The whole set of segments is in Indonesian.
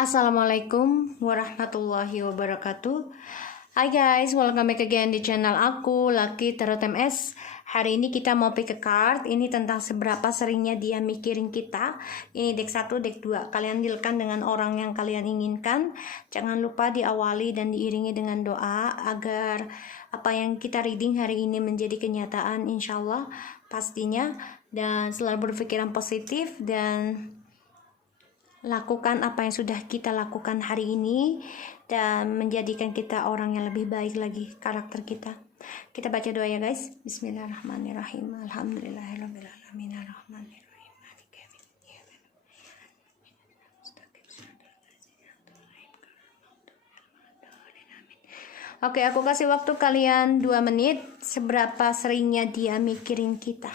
Assalamualaikum warahmatullahi wabarakatuh. Hai guys, welcome back again di channel aku, Lucky Tarot MS. Hari ini kita mau pick a card. Ini tentang seberapa seringnya dia mikirin kita. Ini deck 1, deck 2. Kalian dealkan dengan orang yang kalian inginkan. Jangan lupa diawali dan diiringi dengan doa agar apa yang kita reading hari ini menjadi kenyataan, insya Allah pastinya. Dan selalu berpikiran positif dan lakukan apa yang sudah kita lakukan hari ini dan menjadikan kita orang yang lebih baik lagi karakter kita. Kita baca doa ya guys. Bismillahirrahmanirrahim. Alhamdulillahirrahmanirrahim. Arrahmanirrahim. Maliki yaumiddin. Oke, aku kasih waktu kalian 2 menit. Seberapa seringnya dia mikirin kita?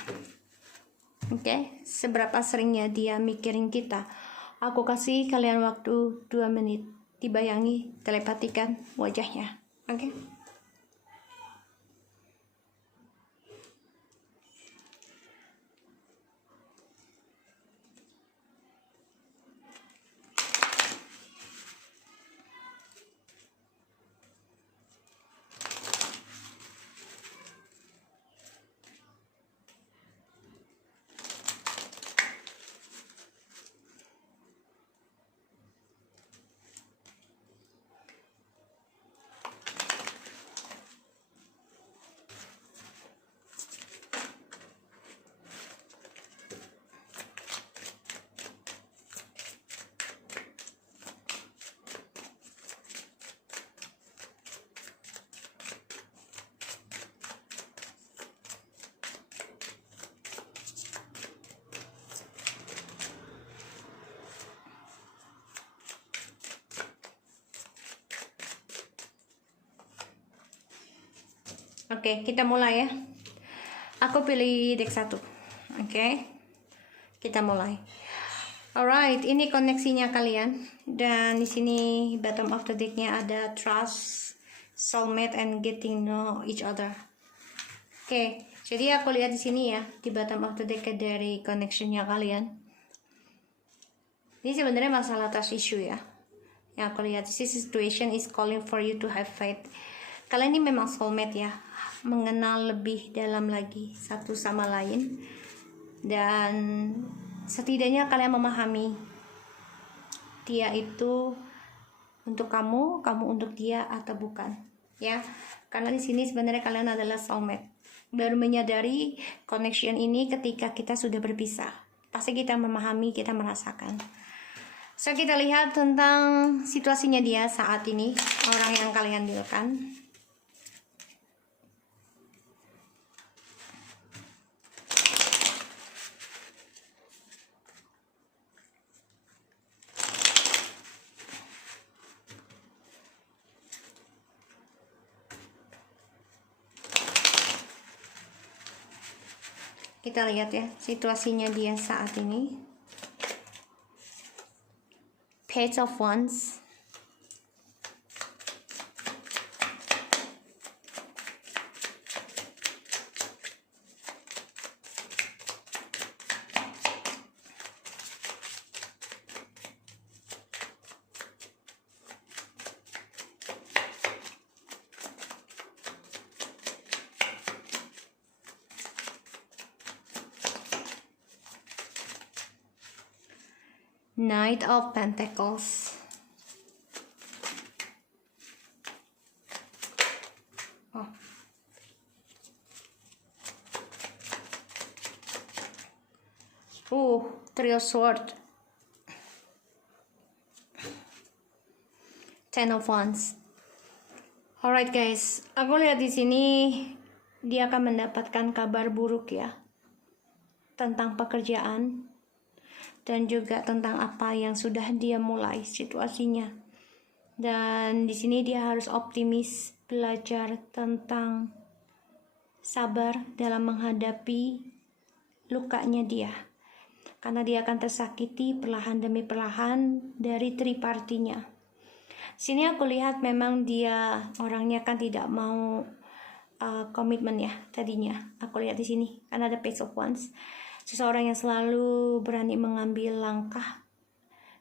Oke, seberapa seringnya dia mikirin kita? Aku kasih kalian waktu 2 menit. Dibayangi, telepatikan wajahnya. Oke. Oke, kita mulai ya. Aku pilih deck 1. Oke. Kita mulai. Alright, ini koneksinya kalian. Dan di sini bottom of the decknya ada trust, soulmate, and getting know each other. Oke, jadi aku lihat di sini ya, di bottom of the deck dari connectionnya kalian. Ini sebenarnya masalah trust issue ya. Yang aku lihat, this situation is calling for you to have faith. Kalian ini memang soulmate ya, mengenal lebih dalam lagi satu sama lain, dan setidaknya kalian memahami dia itu untuk kamu, kamu untuk dia atau bukan ya. Karena di sini sebenarnya kalian adalah soulmate. Baru menyadari connection ini ketika kita sudah berpisah. Pasti kita memahami, kita merasakan. So kita lihat tentang situasinya dia saat ini, orang yang kalian dealkan. Kita lihat ya situasinya dia saat ini. Page of Wands, Knight of Pentacles, Three of Swords, Ten of Wands. Alright guys, aku lihat di sini dia akan mendapatkan kabar buruk ya tentang pekerjaan dan juga tentang apa yang sudah dia mulai situasinya. Dan di sini dia harus optimis, belajar tentang sabar dalam menghadapi lukanya dia. Karena dia akan tersakiti perlahan demi perlahan dari tripartinya. Sini aku lihat memang dia orangnya kan tidak mau komitmen ya tadinya. Aku lihat di sini kan ada Page of Wands. Seseorang yang selalu berani mengambil langkah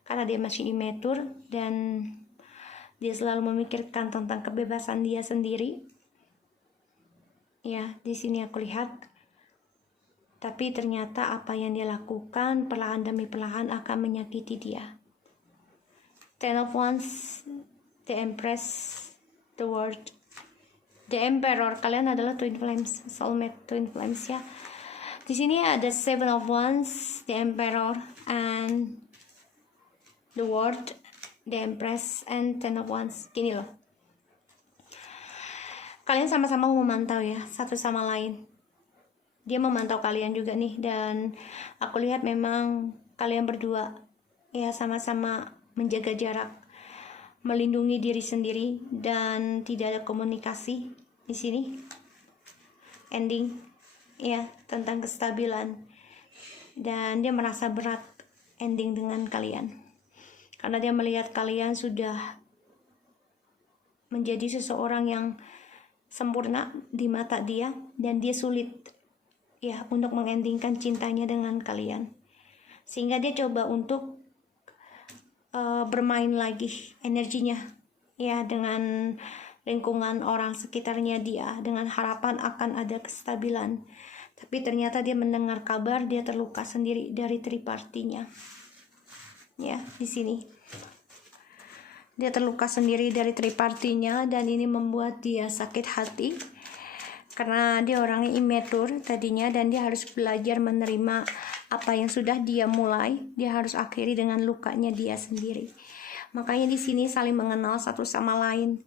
karena dia masih imatur dan dia selalu memikirkan tentang kebebasan dia sendiri. Ya, di sini aku lihat. Tapi ternyata apa yang dia lakukan perlahan demi perlahan akan menyakiti dia. Ten of Wands, the Empress, the World, the Emperor. Kalian adalah twin flames, soulmate twin flames ya. Di sini ada Seven of Wands, the Emperor, and the World, the Empress, and Ten of Wands. Gini loh, kalian sama-sama memantau ya satu sama lain. Dia memantau kalian juga nih, dan aku lihat memang kalian berdua ya sama-sama menjaga jarak, melindungi diri sendiri, dan tidak ada komunikasi di sini. Ending ya tentang kestabilan, dan dia merasa berat ending dengan kalian karena dia melihat kalian sudah menjadi seseorang yang sempurna di mata dia, dan dia sulit ya untuk mengendingkan cintanya dengan kalian, sehingga dia coba untuk bermain lagi energinya ya dengan lingkungan orang sekitarnya dia, dengan harapan akan ada kestabilan. Tapi ternyata dia mendengar kabar dia terluka sendiri dari tripartinya. Ya, di sini dia terluka sendiri dari tripartinya, dan ini membuat dia sakit hati karena dia orangnya imatur tadinya, dan dia harus belajar menerima apa yang sudah dia mulai. Dia harus akhiri dengan lukanya dia sendiri. Makanya di sini saling mengenal satu sama lain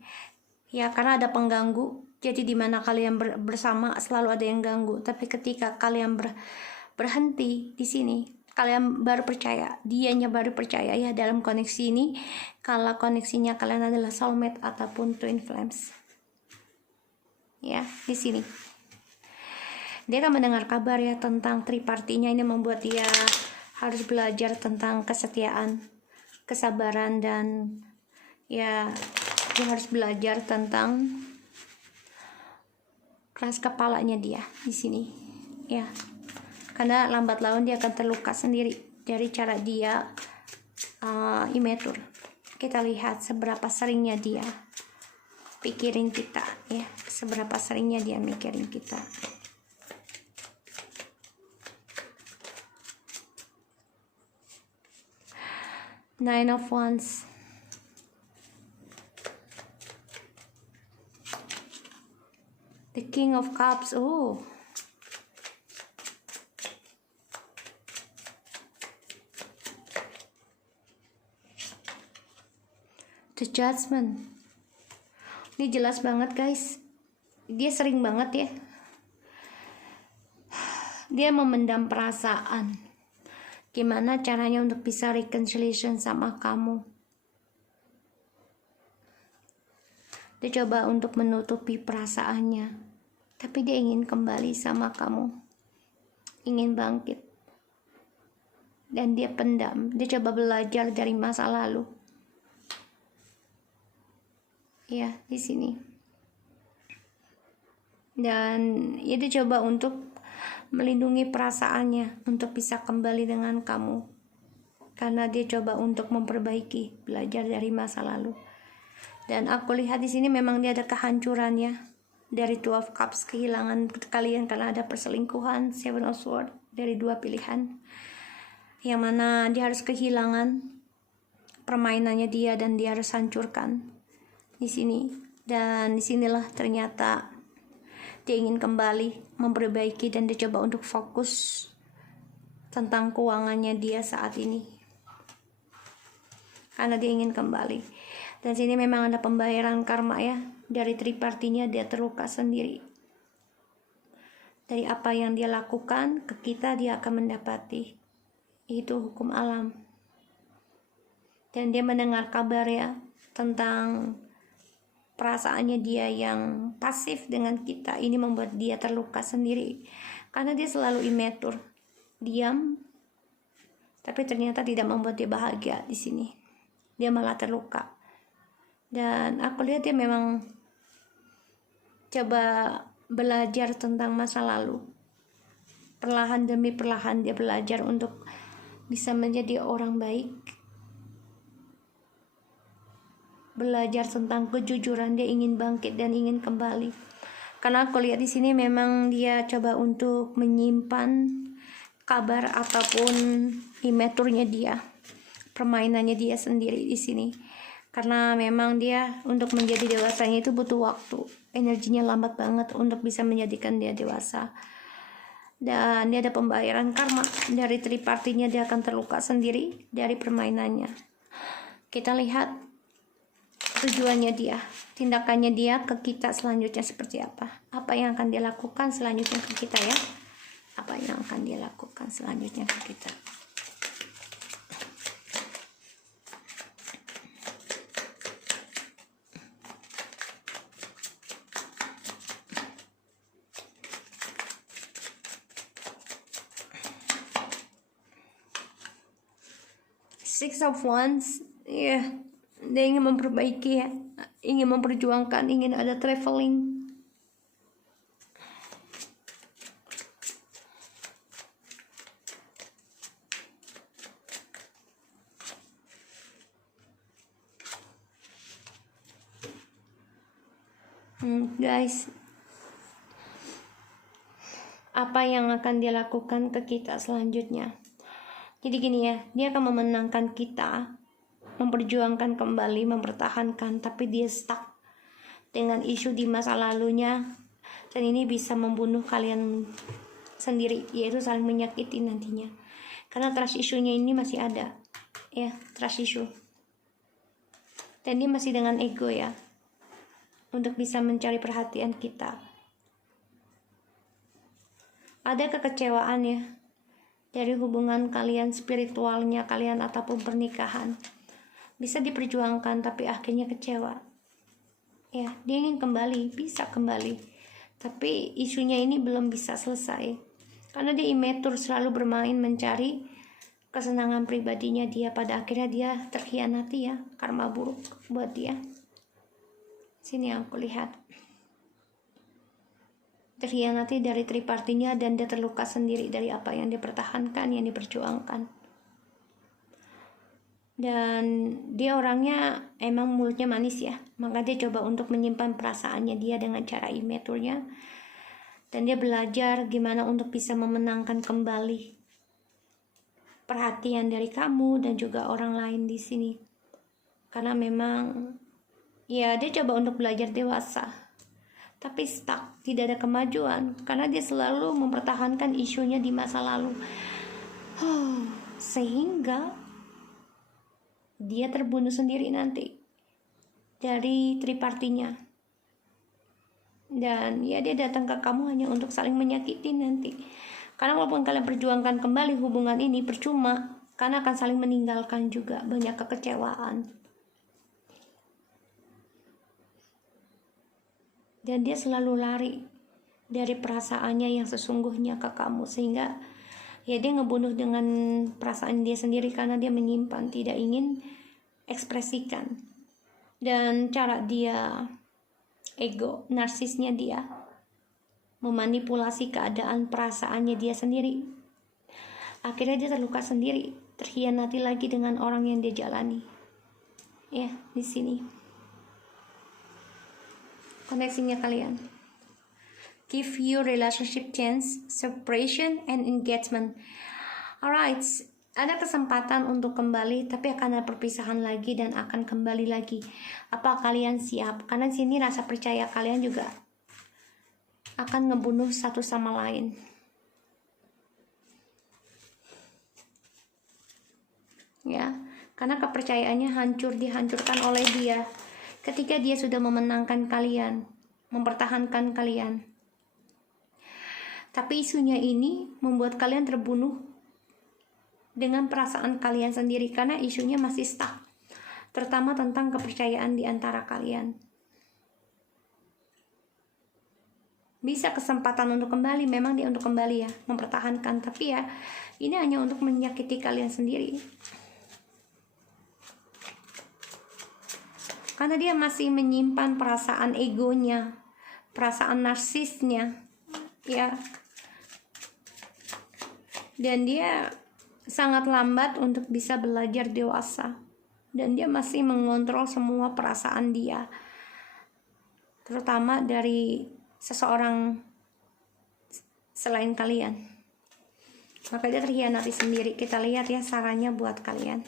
ya, karena ada pengganggu. Jadi di mana kalian bersama selalu ada yang ganggu, tapi ketika kalian berhenti di sini, kalian baru percaya, dianya baru percaya ya dalam koneksi ini, kalau koneksinya kalian adalah soulmate ataupun twin flames. Ya, di sini dia akan mendengar kabar ya tentang tripartinya. Ini membuat dia harus belajar tentang kesetiaan, kesabaran, dan ya dia harus belajar tentang keras kepalanya dia di sini ya, karena lambat laun dia akan terluka sendiri dari cara dia imatur. Kita lihat seberapa seringnya dia pikirin kita ya, seberapa seringnya dia mikirin kita. Nine of Wands, the King of Cups. Oh, the Judgment. Ini jelas banget guys, dia sering banget ya, dia memendam perasaan. Gimana caranya untuk bisa reconciliation sama kamu? Dia coba untuk menutupi perasaannya, tapi dia ingin kembali sama kamu, ingin bangkit, dan dia pendam. Dia coba belajar dari masa lalu. Ya, di sini. Dan ya dia coba untuk melindungi perasaannya untuk bisa kembali dengan kamu, karena dia coba untuk memperbaiki, belajar dari masa lalu. Dan aku lihat di sini memang dia ada kehancuran ya, dari Two of Cups, kehilangan kalian karena ada perselingkuhan. Seven of Swords, dari dua pilihan, yang mana dia harus kehilangan permainannya dia, dan dia harus hancurkan di sini. Dan disinilah ternyata dia ingin kembali memperbaiki, dan dia coba untuk fokus tentang keuangannya dia saat ini, karena dia ingin kembali. Dan sini memang ada pembayaran karma ya, dari tripartinya. Dia terluka sendiri dari apa yang dia lakukan ke kita, dia akan mendapati. Itu hukum alam. Dan dia mendengar kabar ya tentang perasaannya dia yang pasif dengan kita. Ini membuat dia terluka sendiri karena dia selalu imatur, diam, tapi ternyata tidak membuat dia bahagia di sini. Dia malah terluka. Dan aku lihat dia memang coba belajar tentang masa lalu. Perlahan demi perlahan dia belajar untuk bisa menjadi orang baik, belajar tentang kejujuran. Dia ingin bangkit dan ingin kembali. Karena aku lihat di sini memang dia coba untuk menyimpan kabar ataupun imeturnya dia, permainannya dia sendiri di sini. Karena memang dia untuk menjadi dewasanya itu butuh waktu, energinya lambat banget untuk bisa menjadikan dia dewasa. Dan dia ada pembayaran karma dari tripartinya, dia akan terluka sendiri dari permainannya. Kita lihat tujuannya dia, tindakannya dia ke kita selanjutnya seperti apa yang akan dia lakukan selanjutnya ke kita ya, apa yang akan dia lakukan selanjutnya ke kita. Six of Wands, ya, dia ingin memperbaiki ya, ingin memperjuangkan, ingin ada traveling. Guys, apa yang akan dia lakukan ke kita selanjutnya? Jadi gini ya, dia akan memenangkan kita, memperjuangkan kembali, mempertahankan, tapi dia stuck dengan isu di masa lalunya, dan ini bisa membunuh kalian sendiri, yaitu saling menyakiti nantinya. Karena trust issue-nya ini masih ada, ya, trust issue. Dan dia masih dengan ego ya, untuk bisa mencari perhatian kita. Ada kekecewaan ya, dari hubungan kalian, spiritualnya kalian ataupun pernikahan. Bisa diperjuangkan tapi akhirnya kecewa. Ya, dia ingin kembali, bisa kembali. Tapi isunya ini belum bisa selesai. Karena dia imetur, selalu bermain mencari kesenangan pribadinya dia. Pada akhirnya dia terkhianati ya, karma buruk buat dia. Sini aku lihat. Terkhianati dari tripartinya dan dia terluka sendiri dari apa yang dipertahankan, yang diperjuangkan. Dan dia orangnya emang mulutnya manis ya, maka dia coba untuk menyimpan perasaannya dia dengan cara imeturnya. Dan dia belajar gimana untuk bisa memenangkan kembali perhatian dari kamu dan juga orang lain di sini. Karena memang ya dia coba untuk belajar dewasa, tapi stuck, tidak ada kemajuan karena dia selalu mempertahankan isunya di masa lalu. Sehingga dia terbunuh sendiri nanti dari tripartinya. Dan ya dia datang ke kamu hanya untuk saling menyakiti nanti. Karena walaupun kalian perjuangkan kembali hubungan ini percuma, karena akan saling meninggalkan juga, banyak kekecewaan. Dan dia selalu lari dari perasaannya yang sesungguhnya ke kamu, sehingga ya dia ngebunuh dengan perasaan dia sendiri karena dia menyimpan, tidak ingin ekspresikan. Dan cara dia, ego, narsisnya dia memanipulasi keadaan perasaannya dia sendiri. Akhirnya dia terluka sendiri, terkhianati lagi dengan orang yang dia jalani. Ya, di sini koneksinya kalian. Give your relationship chance, separation, and engagement. Alright, ada kesempatan untuk kembali, tapi akan ada perpisahan lagi dan akan kembali lagi. Apa kalian siap? Karena sini rasa percaya kalian juga akan ngebunuh satu sama lain. Ya, karena kepercayaannya hancur, dihancurkan oleh dia. Ketika dia sudah memenangkan kalian, mempertahankan kalian. Tapi isunya ini membuat kalian terbunuh dengan perasaan kalian sendiri karena isunya masih stuck. Terutama tentang kepercayaan di antara kalian. Bisa kesempatan untuk kembali, memang dia untuk kembali ya, mempertahankan. Tapi ya, ini hanya untuk menyakiti kalian sendiri. Karena dia masih menyimpan perasaan egonya, perasaan narsisnya, ya. Dan dia sangat lambat untuk bisa belajar dewasa dan dia masih mengontrol semua perasaan dia, terutama dari seseorang selain kalian. Maka dia terhianati sendiri. Kita lihat ya sarannya buat kalian.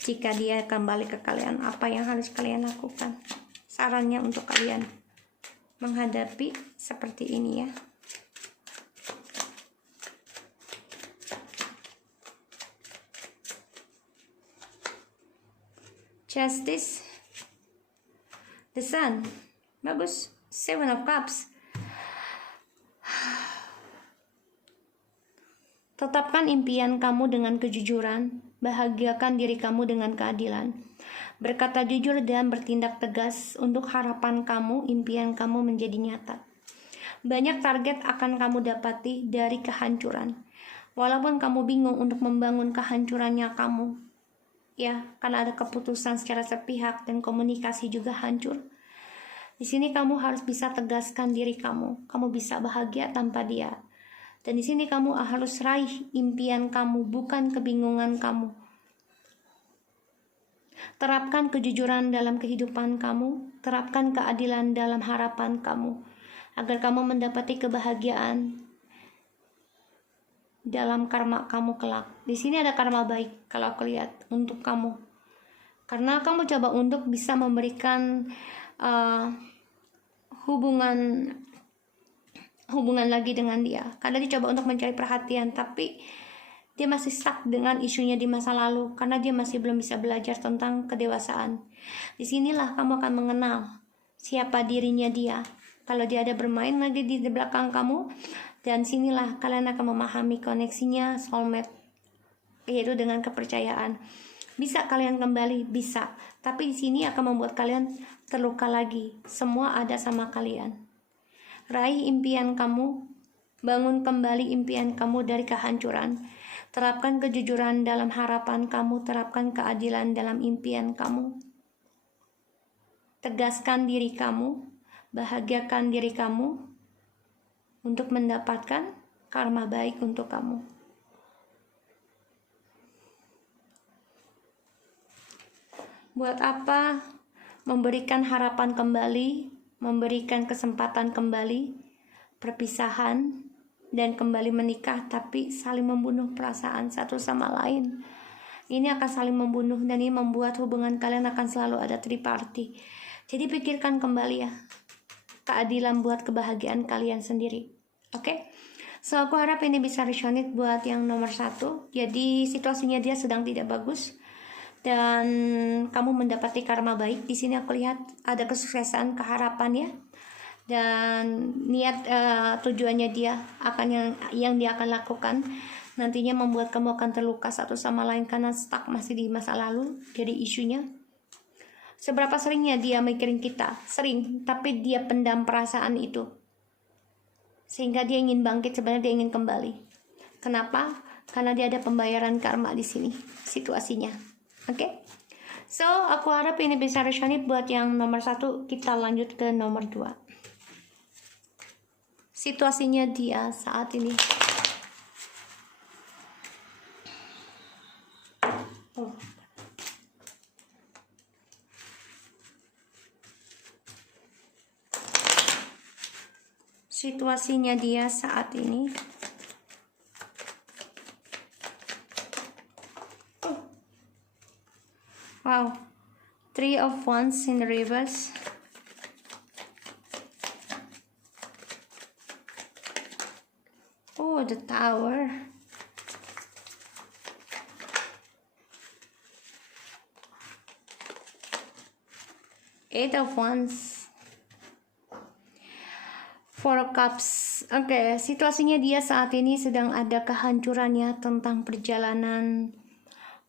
Jika dia kembali ke kalian, apa yang harus kalian lakukan? Sarannya untuk kalian menghadapi seperti ini ya. Justice, the Sun, bagus. Seven of Cups. Tetapkan impian kamu dengan kejujuran, bahagiakan diri kamu dengan keadilan. Berkata jujur dan bertindak tegas untuk harapan kamu, impian kamu menjadi nyata. Banyak target akan kamu dapati dari kehancuran. Walaupun kamu bingung untuk membangun kehancurannya kamu, ya, karena ada keputusan secara sepihak dan komunikasi juga hancur. Di sini kamu harus bisa tegaskan diri kamu. Kamu bisa bahagia tanpa dia. Dan di sini kamu harus raih impian kamu, bukan kebingungan kamu. Terapkan kejujuran dalam kehidupan kamu, terapkan keadilan dalam harapan kamu, agar kamu mendapati kebahagiaan dalam karma kamu kelak. Di sini ada karma baik kalau aku lihat untuk kamu. Karena kamu coba untuk bisa memberikan hubungan lagi dengan dia, karena dia coba untuk mencari perhatian, tapi dia masih stuck dengan isunya di masa lalu, karena dia masih belum bisa belajar tentang kedewasaan. Disinilah kamu akan mengenal siapa dirinya dia, kalau dia ada bermain lagi di belakang kamu, dan sinilah kalian akan memahami koneksinya soulmate, yaitu dengan kepercayaan. Bisa kalian kembali, bisa, tapi di sini akan membuat kalian terluka lagi. Semua ada sama kalian. Raih impian kamu, bangun kembali impian kamu dari kehancuran. Terapkan kejujuran dalam harapan kamu, terapkan keadilan dalam impian kamu. Tegaskan diri kamu, bahagiakan diri kamu untuk mendapatkan karma baik untuk kamu. Buat apa memberikan harapan kembali, memberikan kesempatan kembali, perpisahan, dan kembali menikah, tapi saling membunuh perasaan satu sama lain? Ini akan saling membunuh, dan ini membuat hubungan kalian akan selalu ada triparty. Jadi pikirkan kembali ya, keadilan buat kebahagiaan kalian sendiri. Oke? So aku harap ini bisa resonate buat yang nomor 1. Jadi situasinya dia sedang tidak bagus, dan kamu mendapati karma baik. Di sini aku lihat ada kesuksesan, keharapan ya, dan niat tujuannya dia akan yang dia akan lakukan nantinya membuat kamu akan terluka satu sama lain karena stuck masih di masa lalu. Jadi isunya seberapa seringnya dia mikirin kita, sering, tapi dia pendam perasaan itu sehingga dia ingin bangkit. Sebenarnya dia ingin kembali. Kenapa? Karena dia ada pembayaran karma di sini situasinya. Oke, so aku harap ini bisa resonate buat yang nomor 1. Kita lanjut ke nomor 2. Situasinya dia saat ini. Situasinya dia saat ini. Wow, 3 of Wands in the reverse. Oh, the Tower. Eight of Wands. 4 of Cups. Oke, situasinya dia saat ini sedang ada kehancurannya tentang perjalanan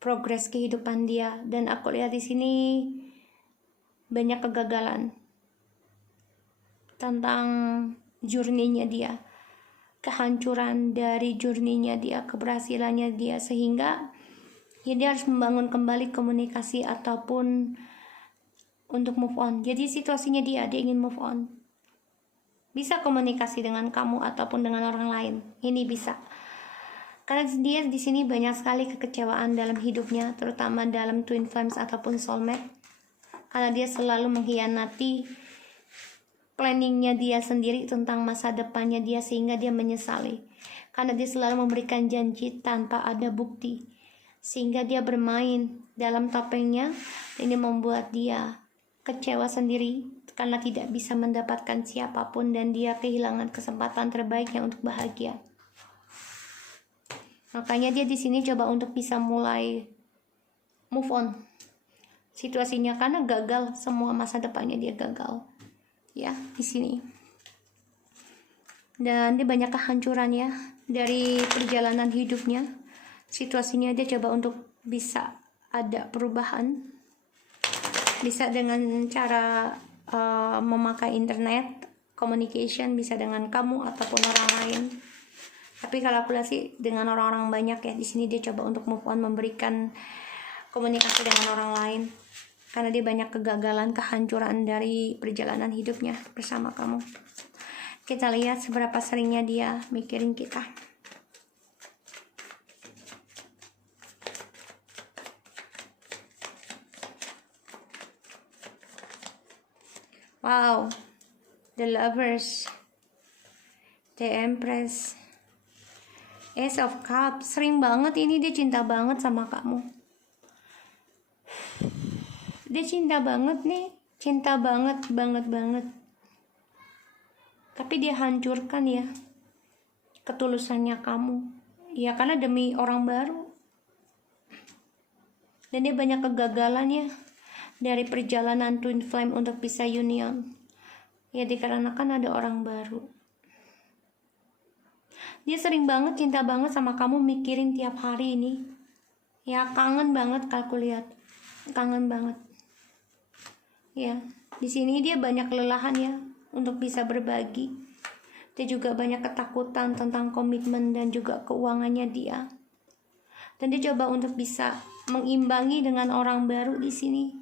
progres kehidupan dia, dan aku lihat di sini banyak kegagalan tentang journey-nya dia, kehancuran dari journey-nya dia, keberhasilannya dia, sehingga ya dia harus membangun kembali komunikasi ataupun untuk move on. Jadi situasinya dia ingin move on, bisa komunikasi dengan kamu ataupun dengan orang lain, ini bisa. Karena dia di sini banyak sekali kekecewaan dalam hidupnya, terutama dalam twin flames ataupun soulmate. Karena dia selalu mengkhianati planningnya dia sendiri tentang masa depannya dia, sehingga dia menyesali. Karena dia selalu memberikan janji tanpa ada bukti, sehingga dia bermain dalam topengnya. Ini membuat dia kecewa sendiri karena tidak bisa mendapatkan siapapun, dan dia kehilangan kesempatan terbaiknya untuk bahagia. Makanya dia di sini coba untuk bisa mulai move on situasinya, karena gagal, semua masa depannya dia gagal ya di sini. Dan dia banyak kehancuran ya dari perjalanan hidupnya. Situasinya dia coba untuk bisa ada perubahan, bisa dengan cara memakai internet, communication, bisa dengan kamu ataupun orang lain. Tapi kalau aku lihat sih dengan orang-orang banyak ya, di sini dia coba untuk move on, memberikan komunikasi dengan orang lain. Karena dia banyak kegagalan, kehancuran dari perjalanan hidupnya bersama kamu. Kita lihat seberapa seringnya dia mikirin kita. Wow, the Lovers, the Empress, Ace of Cups. Sering banget ini dia cinta banget sama kamu. Dia cinta banget nih, cinta banget. Tapi dia hancurkan ya ketulusannya kamu. Ya karena demi orang baru. Dan dia banyak kegagalan ya dari perjalanan twin flame untuk bisa union. Ya dikarenakan ada orang baru. Dia sering banget cinta banget sama kamu, mikirin tiap hari ini. Ya kangen banget kalau aku lihat. Kangen banget. Ya, di sini dia banyak kelelahan ya untuk bisa berbagi. Dia juga banyak ketakutan tentang komitmen dan juga keuangannya dia. Dan dia coba untuk bisa mengimbangi dengan orang baru di sini.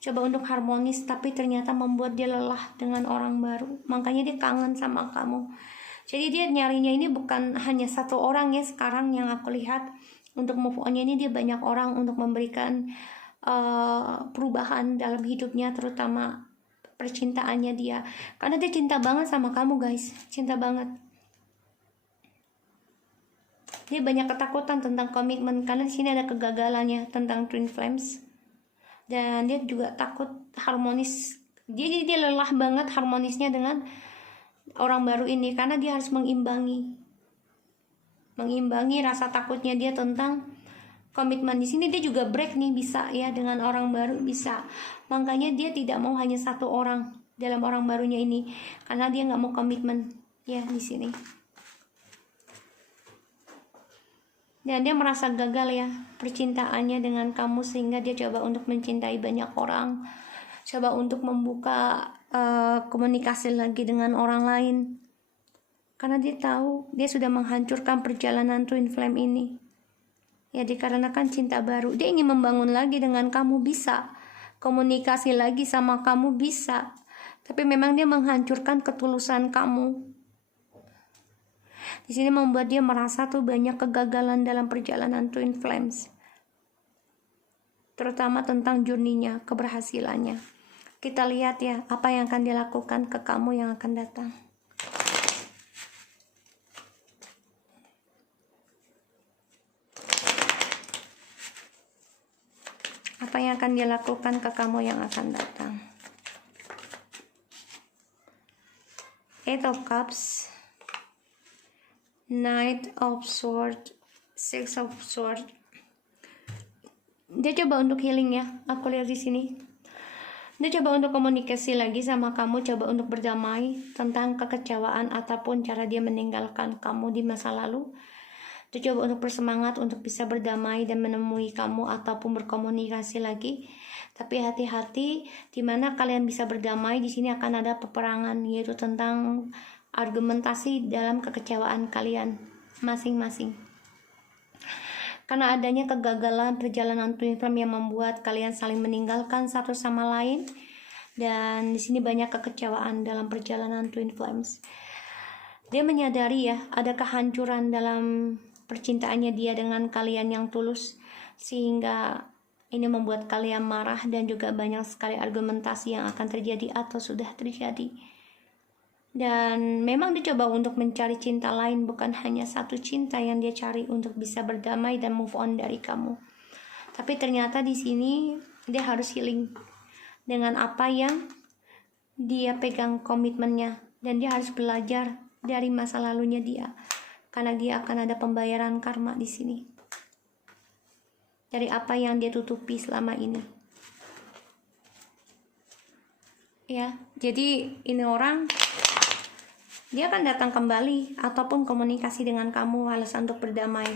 Coba untuk harmonis, tapi ternyata membuat dia lelah dengan orang baru. Makanya dia kangen sama kamu. Jadi dia nyarinya ini bukan hanya satu orang ya sekarang yang aku lihat. Untuk move on-nya ini dia banyak orang untuk memberikan perubahan dalam hidupnya, terutama percintaannya dia. Karena dia cinta banget sama kamu guys, cinta banget. Dia banyak ketakutan tentang komitmen karena di sini ada kegagalannya tentang twin flames. Dan dia juga takut harmonis. Dia lelah banget harmonisnya dengan orang baru ini karena dia harus mengimbangi rasa takutnya dia tentang komitmen. Di sini dia juga break nih, bisa ya dengan orang baru bisa. Makanya dia tidak mau hanya satu orang dalam orang barunya ini karena dia nggak mau komitmen ya di sini. Dan dia merasa gagal ya percintaannya dengan kamu, sehingga dia coba untuk mencintai banyak orang, coba untuk membuka komunikasi lagi dengan orang lain karena dia tahu dia sudah menghancurkan perjalanan twin flame ini. Ya dikarenakan cinta baru, dia ingin membangun lagi dengan kamu, bisa komunikasi lagi sama kamu, bisa. Tapi memang dia menghancurkan ketulusan kamu. Di sini membuat dia merasa tuh banyak kegagalan dalam perjalanan twin flames. Terutama tentang journey-nya, keberhasilannya. Kita lihat ya apa yang akan dia lakukan ke kamu yang akan datang. Apa yang akan dia lakukan ke kamu yang akan datang. Eight of Cups, Knight of Swords, Six of Swords. Dia coba untuk healing ya, aku lihat di sini. Dia coba untuk komunikasi lagi sama kamu, coba untuk berdamai tentang kekecewaan ataupun cara dia meninggalkan kamu di masa lalu. Dia coba untuk bersemangat untuk bisa berdamai dan menemui kamu ataupun berkomunikasi lagi. Tapi hati-hati, di mana kalian bisa berdamai, di sini akan ada peperangan, yaitu tentang argumentasi dalam kekecewaan kalian masing-masing. Karena adanya kegagalan perjalanan twin flame yang membuat kalian saling meninggalkan satu sama lain, dan di sini banyak kekecewaan dalam perjalanan twin flames. Dia menyadari ya ada kehancuran dalam percintaannya dia dengan kalian yang tulus, sehingga ini membuat kalian marah dan juga banyak sekali argumentasi yang akan terjadi atau sudah terjadi. Dan memang dia coba untuk mencari cinta lain, bukan hanya satu cinta yang dia cari untuk bisa berdamai dan move on dari kamu. Tapi ternyata di sini dia harus healing dengan apa yang dia pegang komitmennya, dan dia harus belajar dari masa lalunya dia, karena dia akan ada pembayaran karma di sini dari apa yang dia tutupi selama ini. Ya, jadi ini orang dia akan datang kembali ataupun komunikasi dengan kamu alasan untuk berdamai.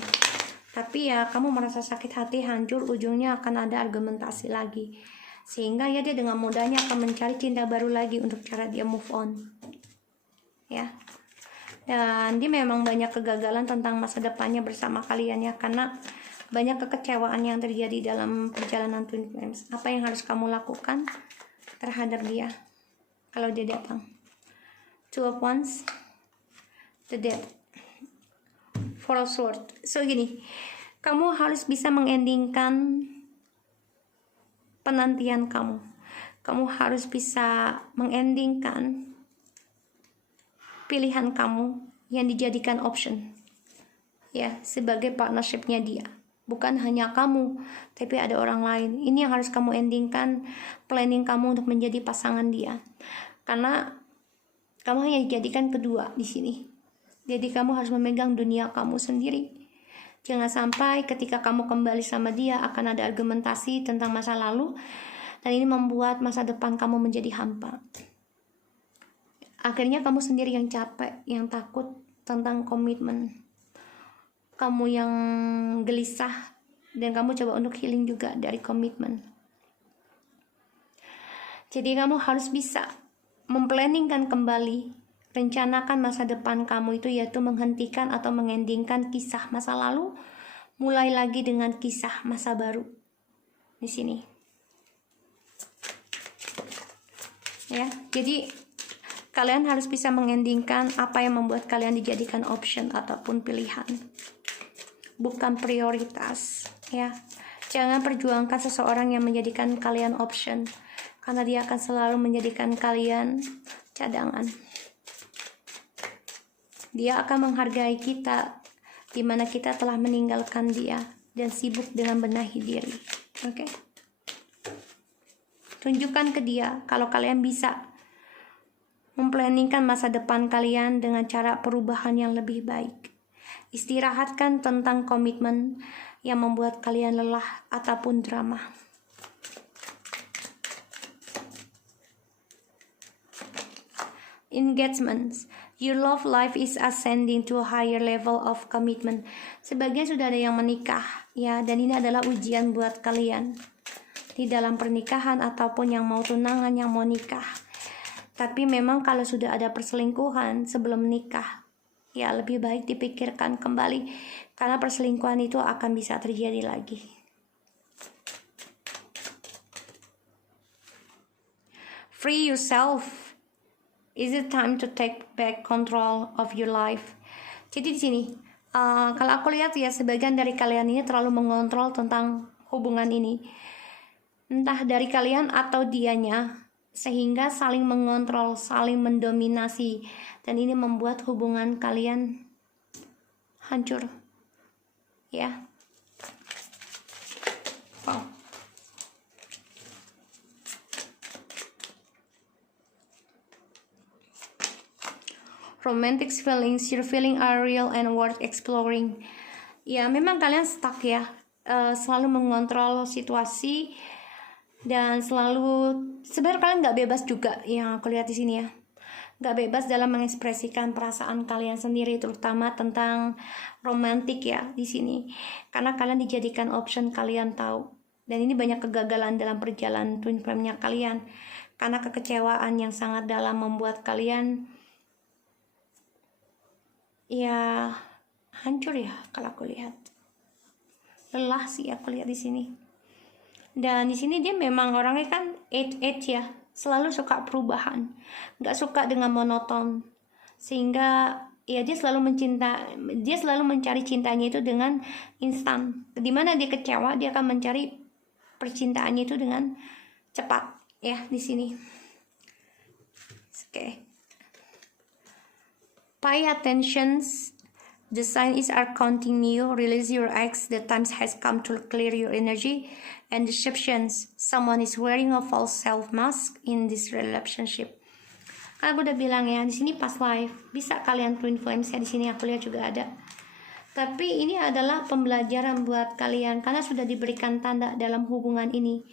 Tapi ya kamu merasa sakit hati, hancur, ujungnya akan ada argumentasi lagi. Sehingga ya dia dengan mudahnya akan mencari cinta baru lagi untuk cara dia move on. Ya. Dan dia memang banyak kegagalan tentang masa depannya bersama kalian ya, karena banyak kekecewaan yang terjadi dalam perjalanan Twin Flames. Apa yang harus kamu lakukan terhadap dia kalau dia datang? Two of Wands, the Death, Four of Swords. So gini, kamu harus bisa mengendingkan penantian kamu. Kamu harus bisa mengendingkan pilihan kamu yang dijadikan option, ya, sebagai partnershipnya dia. Bukan hanya kamu, tapi ada orang lain. Ini yang harus kamu endingkan planning kamu untuk menjadi pasangan dia. Karena kamu hanya dijadikan kedua di sini. Jadi kamu harus memegang dunia kamu sendiri. Jangan sampai ketika kamu kembali sama dia akan ada argumentasi tentang masa lalu, dan ini membuat masa depan kamu menjadi hampa. Akhirnya kamu sendiri yang capek, yang takut tentang komitmen. Kamu yang gelisah, dan kamu coba untuk healing juga dari komitmen. Jadi kamu harus bisa memplanningkan kembali, rencanakan masa depan kamu itu, yaitu menghentikan atau mengendingkan kisah masa lalu, mulai lagi dengan kisah masa baru di sini. Ya, jadi kalian harus bisa mengendingkan apa yang membuat kalian dijadikan option ataupun pilihan, bukan prioritas. Ya, jangan perjuangkan seseorang yang menjadikan kalian option, karena dia akan selalu menjadikan kalian cadangan. Dia akan menghargai kita di mana kita telah meninggalkan dia dan sibuk dengan benahi diri. Oke? Tunjukkan ke dia kalau kalian bisa memplanningkan masa depan kalian dengan cara perubahan yang lebih baik. Istirahatkan tentang komitmen yang membuat kalian lelah ataupun drama. Engagements. Your love life is ascending to a higher level of commitment. Sebagian sudah ada yang menikah, ya, dan ini adalah ujian buat kalian di dalam pernikahan ataupun yang mau tunangan, yang mau nikah. Tapi memang kalau sudah ada perselingkuhan sebelum nikah, ya lebih baik dipikirkan kembali, karena perselingkuhan itu akan bisa terjadi lagi. Free yourself. Is it time to take back control of your life? Jadi di sini, kalau aku lihat ya, sebagian dari kalian ini terlalu mengontrol tentang hubungan ini, entah dari kalian atau dianya, sehingga saling mengontrol, saling mendominasi, dan ini membuat hubungan kalian hancur. Ya, wow. Romantic feelings, your feeling are real and worth exploring. Ya, memang kalian stuck ya, selalu mengontrol situasi dan selalu, sebenarnya kalian nggak bebas juga yang aku lihat di sini ya, nggak bebas dalam mengekspresikan perasaan kalian sendiri, terutama tentang romantik ya di sini, karena kalian dijadikan option, kalian tahu, dan ini banyak kegagalan dalam perjalanan twin flame-nya kalian, karena kekecewaan yang sangat dalam membuat kalian ya hancur ya, kalau aku lihat lelah sih aku lihat di sini. Dan di sini dia memang orangnya kan 8 ya, selalu suka perubahan, nggak suka dengan monoton, sehingga ya dia selalu mencari cintanya itu dengan instan. Dimana dia kecewa, dia akan mencari percintaannya itu dengan cepat, ya di sini. Oke. Pay attention. The signs are continue. Release your eggs. The time has come to clear your energy and deceptions. Someone is wearing a false self mask in this relationship. Aku udah bilang ya, di sini pas live bisa kalian twin flames ya, di sini aku lihat juga ada. Tapi ini adalah pembelajaran buat kalian karena sudah diberikan tanda dalam hubungan ini.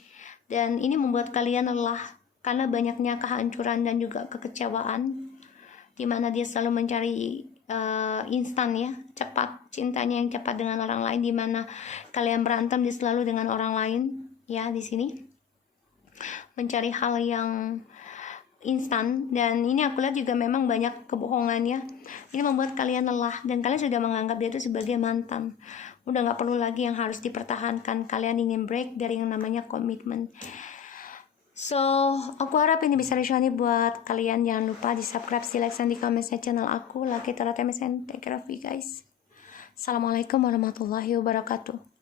Dan ini membuat kalian lelah karena banyaknya kehancuran dan juga kekecewaan, dimana dia selalu mencari instan ya, cepat, cintanya yang cepat dengan orang lain, dimana kalian berantem dia selalu dengan orang lain ya, di sini mencari hal yang instan. Dan ini aku lihat juga memang banyak kebohongan ya. Ini membuat kalian lelah dan kalian sudah menganggap dia itu sebagai mantan, udah nggak perlu lagi yang harus dipertahankan. Kalian ingin break dari yang namanya komitmen. So, aku harap ini bisa resonate buat kalian. Jangan lupa di subscribe, like, dan di komen channel aku. Lucky Tarot MSN. Take care of you guys. Assalamualaikum warahmatullahi wabarakatuh.